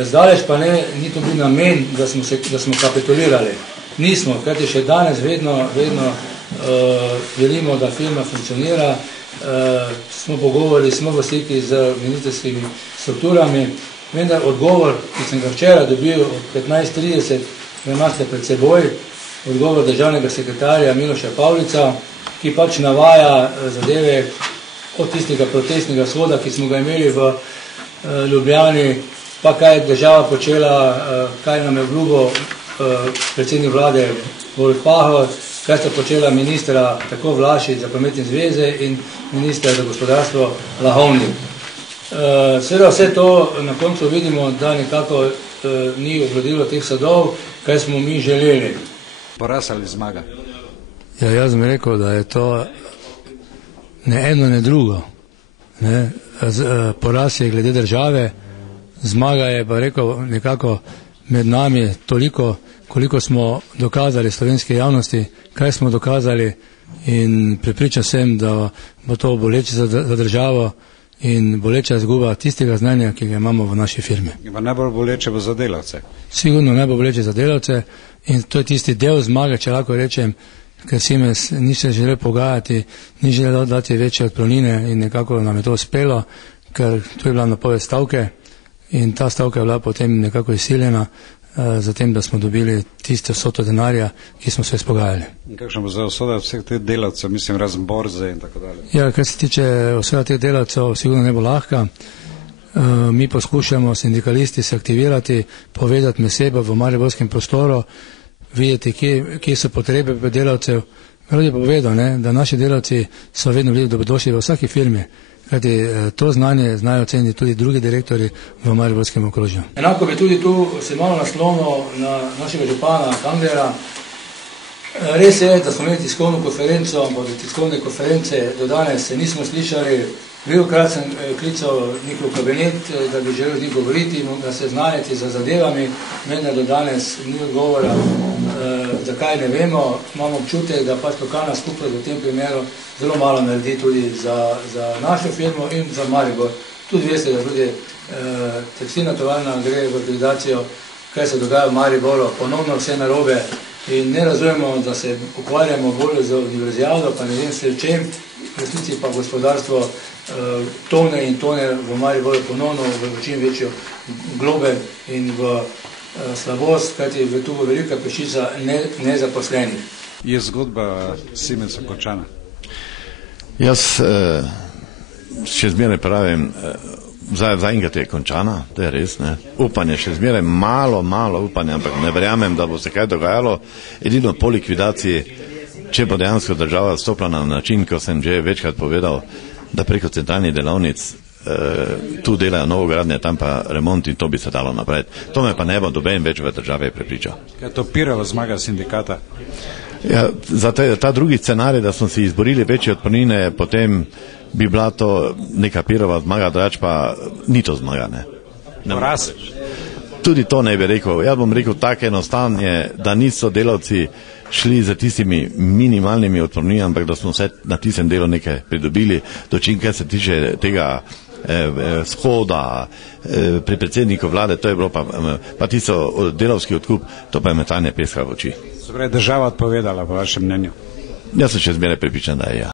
Zdaleč pa ne, ni to bil namen, da smo kapitulirali. Nismo, kajti še danes vedno želimo, da firma funkcionira, smo pogovori, smo v stiki z ministrskimi strukturami, vendar odgovor, ki sem ga včeraj dobil od 15:30, ga imate pred seboj, odgovor državnega sekretarja Miloša Pavlica, ki pač navaja zadeve od tistega protestnega shoda, ki smo ga imeli v Ljubljani, pa kaj je država počela, kaj nam je obljubil predsednik vlade Borut Pahor, kaj sta počela ministra tako Vlašič za prometne zveze in ministra za gospodarstvo Lahovnik. Seveda vse to na koncu vidimo, da nekako ni obrodilo teh sadov, kaj smo mi želeli. Poraz ali zmaga? Ja, jaz bi rekel, da je to ne eno, ne drugo. Poraz je glede države, zmaga je pa rekel nekako med nami toliko, koliko smo dokazali slovenske javnosti, kaj smo dokazali in prepričan sem, da bo to boleče za državo in boleča izguba tistega znanja, ki ga imamo v naši firmi. Pa najbolj boleče bo za delavce? Sigurno najbolj boleče za delavce in to je tisti del zmage, če lahko rečem, ker Siemens ni se želel pogajati, ni želel dati večje odpravnine in nekako nam je to uspelo, ker to je bila napoved stavke in ta stavka je bila potem nekako izsiljena, zatem, da smo dobili tiste vsoto denarja, ki smo se izpogajali. In kakšna bo zdaj usoda vseh teh delavcev, mislim, razen borze in tako dalje? Ja, kar se tiče vsega teh delavcev, sigurno ne bo lahka. Mi poskušamo sindikalisti se aktivirati, povedati med sebe v mariborskem prostoru, videti, kje so potrebe delavcev. Rad je povedal, da naši delavci so vedno bili dobrodošli v vsaki firmi, kajti to znanje znajo ceniti tudi drugi direktori v mariborskem okrožju. Enako bi tudi tu se malo naslonil na našega župana Kanglerja. Res je, da smo imeli tiskovno konferenco, ampak do tiskovne konference do danes se nismo slišali. Velikokrat sem klical njihov kabinet, da bi želel z njih govoriti, da se znajeti za zadevami, vendar do danes ni odgovora, zakaj ne vemo. Imamo občutek, da pač lokalna skupnost v tem primeru zelo malo naredi tudi za našo firmo in za Maribor. Tudi veste, da tudi tekstilna tovarna gre v likvidacijo, kaj se dogaja v Mariboru, ponovno vse narobe in ne razumemo, da se ukvarjamo bolj z univerzijado, pa ne vem se čem, v resnici pa gospodarstvo tone in tone v Mariboru ponovno v čim večjo globe in v slabost, kajti je tu velika peščica nezaposlenih. Je zgodba Siemensa končana? Jaz še zmeraj pravim, zaenkrat je končana, to je res, upanje, še zmeraj malo upanje, ampak ne verjamem, da bo se kaj dogajalo, edino po likvidaciji, če bo dejansko država stopila na način, ko sem že večkrat povedal, da preko centralnih delavnic tu delajo novogradnje, tam pa remont in to bi se dalo napraviti. To me pa ne bo doben več v državi prepričal. Je to pirava zmaga sindikata? Ja, za ta drugi scenarij, da smo si izborili večje odpravnine, potem bi bila to neka pirava zmaga, drugače pa ni to zmaga. Poraz? Tudi to ne bi rekel. Jaz bom rekel tako enostavno, da niso delavci šli za tistimi minimalnimi odpravninami, ampak da smo vse na tistem delu nekaj pridobili, dočim, kar se tiče tega shoda pri predsedniku vlade, to je bilo pa tisto delavski odkup, to pa je metanje peska v oči. Se pravi, država odpovedala po vašem mnenju? Jaz sem še zmeraj prepričan, da je ja.